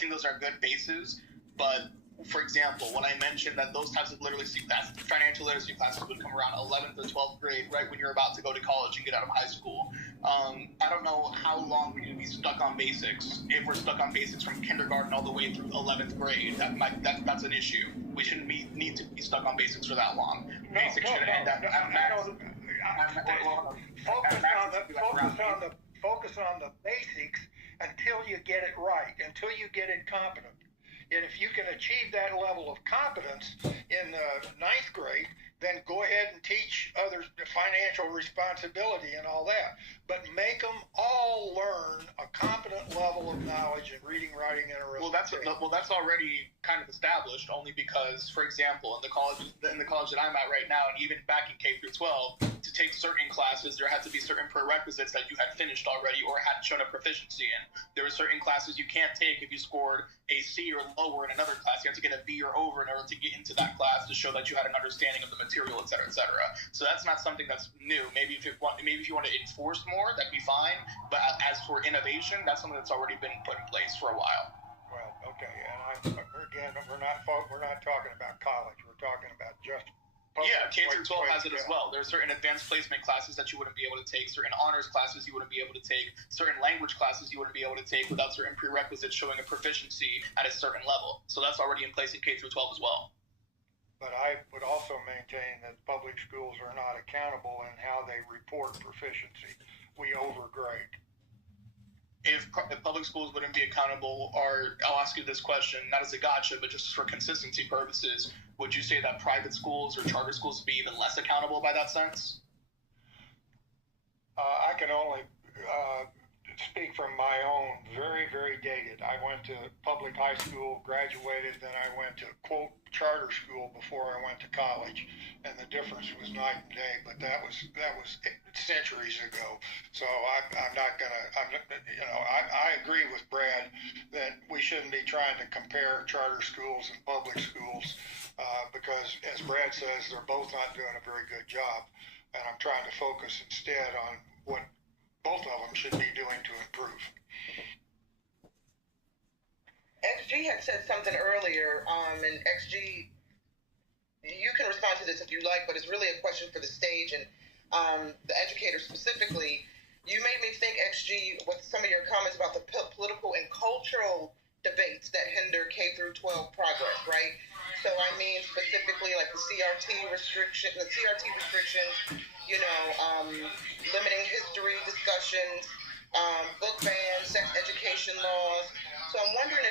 think those are good bases, but for example, when I mentioned that those types of literacy classes, financial literacy classes would come around 11th or 12th grade, right when you're about to go to college and get out of high school. I don't know how long we can be stuck on basics. If we're stuck on basics from kindergarten all the way through 11th grade, that's an issue. We shouldn't need to be stuck on basics for that long. Basics should end at max. Focus on the basics until you get it right, until you get it competent. And if you can achieve that level of competence in the ninth grade, then go ahead and teach others financial responsibility and all that. But make them all learn a competent level of knowledge in reading, writing, and arithmetic. Well, that's already kind of established. Only because, for example, in the college that I'm at right now, and even back in K through 12, to take certain classes, there had to be certain prerequisites that you had finished already or had shown a proficiency in. There were certain classes you can't take if you scored a C or lower in another class. You have to get a B or over in order to get into that class to show that you had an understanding of the material, et cetera, et cetera. So that's not something that's new. Maybe if you want to enforce more, that'd be fine. But as for innovation, that's something that's already been put in place for a while. Well, okay, and we're not talking about college. We're talking about just. K through 12 has it as well. There are certain advanced placement classes that you wouldn't be able to take, certain honors classes you wouldn't be able to take, certain language classes you wouldn't be able to take without certain prerequisites showing a proficiency at a certain level. So that's already in place in K through 12 as well. But I would also maintain that public schools are not accountable in how they report proficiency. We overgrade. If public schools wouldn't be accountable, or I'll ask you this question, not as a gotcha, but just for consistency purposes, would you say that private schools or charter schools would be even less accountable by that sense? I can only speak from my own, very, very dated. I went to public high school, graduated, then I went to, quote, charter school before I went to college, and the difference was night and day, but that was centuries ago. So I agree with Brad that we shouldn't be trying to compare charter schools and public schools because, as Brad says, they're both not doing a very good job, and I'm trying to focus instead on what both of them should be doing to improve. XG had said something earlier, and XG, you can respond to this if you like, but it's really a question for the stage and the educators specifically. You made me think, XG, with some of your comments about the political and cultural debates that hinder K through 12 progress, right? So I mean specifically like the CRT restrictions, limiting history discussions, book bans, sex education laws. So I'm wondering if